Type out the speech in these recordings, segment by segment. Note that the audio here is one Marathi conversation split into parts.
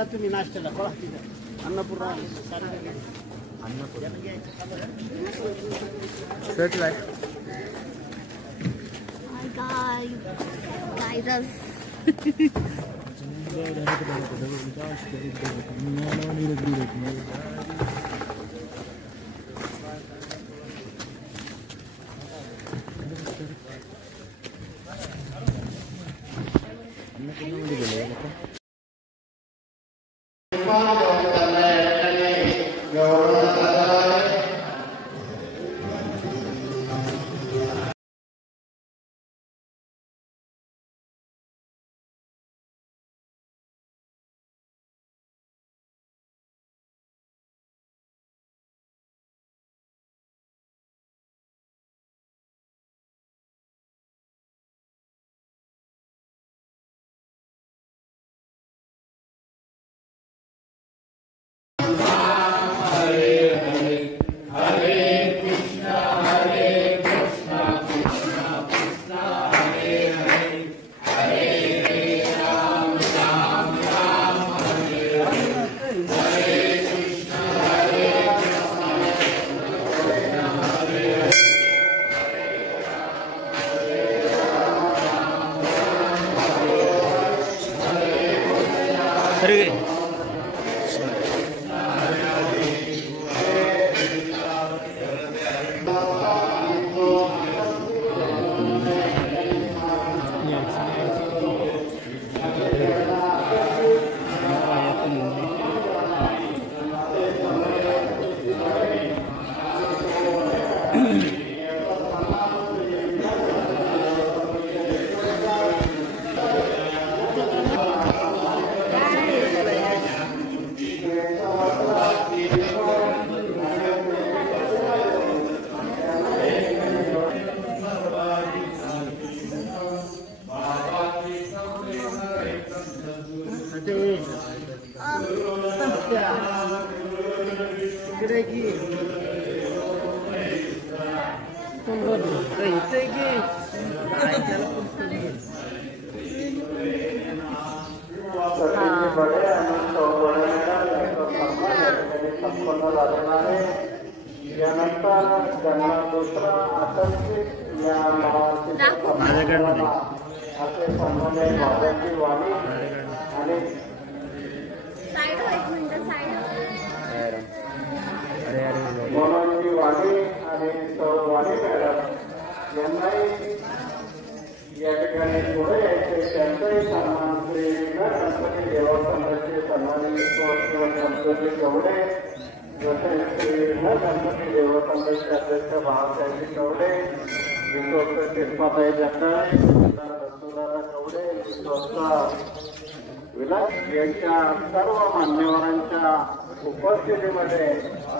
चला तुम्ही नाश्त्याला पळा तिथं अन्नपूर्णा सर्व मान्यवरांच्या उपस्थितीमध्ये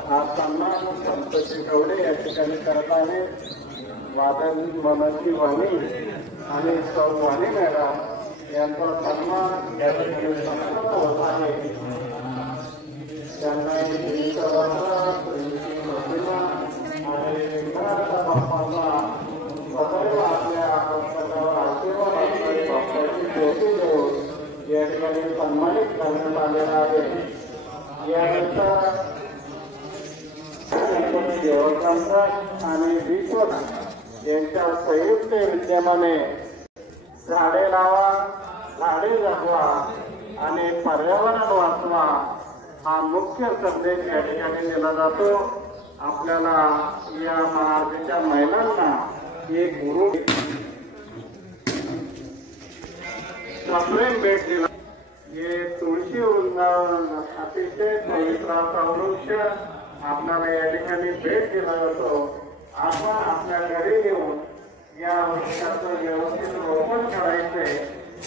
हा सन्मान संतोषी गवडे या ठिकाणी करत आहे. वादन मनोजी वाणी आणि सौ वाणी मॅडम यांचा सन्मान या ठिकाणी संपन्न होत आहे. त्यांना आणि बाप्पांना सदैव आपल्या पुस्तकावर आशीर्वाद असणारी बाप्पाची ज्योती देऊन या ठिकाणी सन्मानित करण्यात आलेला आहे. यानंतर देवस्थान आणि विश्वनाथ यांच्या संयुक्त विद्यमाने झाडे लावा, झाडे जगवा आणि पर्यावरण वाचवा हा मुख्य संदेश या ठिकाणी दिला जातो. आपल्याला या महाराष्ट्राच्या महिलांना एक गुरु सप्रेम भेट दिला. हे तुळशी वृंदावन अतिशय पवित्र असा वृक्ष आपल्याला या ठिकाणी भेट दिला जातो. आपण आपल्या घरी येऊन या वृक्षाचं व्यवस्थित रोपण करायचे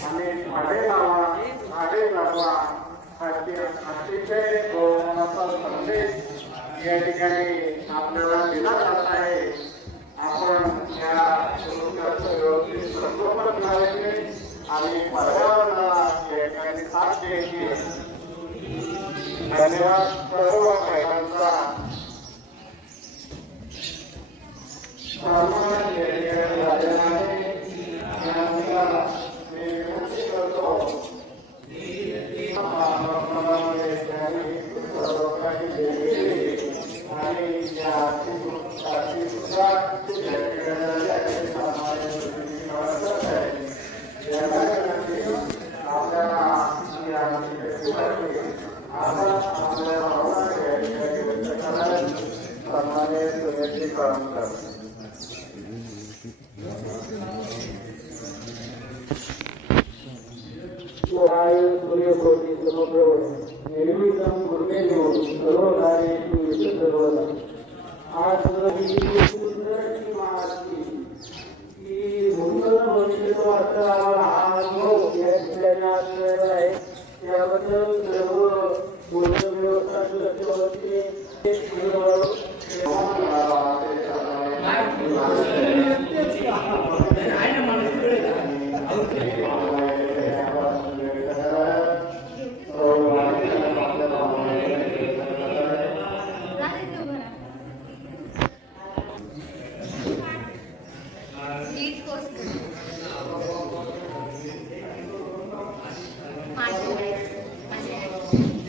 आणि झाडे लावा, झाडे जगवा अतिशय गौरवाचा संदेश या ठिकाणी आपल्याला दिला जात आहे. आपण या वृक्षाचं व्यवस्थित संगोपन करायचे आणि पर्यावरणाला या ठिकाणी साथ द्यायची. धन्यवाद सर्व महिलांचा सन्मान या ठिकाणी झालेला आहे. यानंतर मी विनंती करतो कृतीसाठी आपण आपल्या भावना या ठिकाणी व्यक्त कराव्यात. सन्माननीय सुनीलजी कळमकर. सूर्यकोटी समप्रभ निर्विघ्नं कुर्मेयो सर्वकार्येषु सर्वदा. आज ही सुंदरशी माती की भूमन भविष्यतो असा हा अनुभव या ठिकाणी आलेला आहे. त्याबद्दल सर्व भोजन व्यवस्थापनाच्या वतीने माझे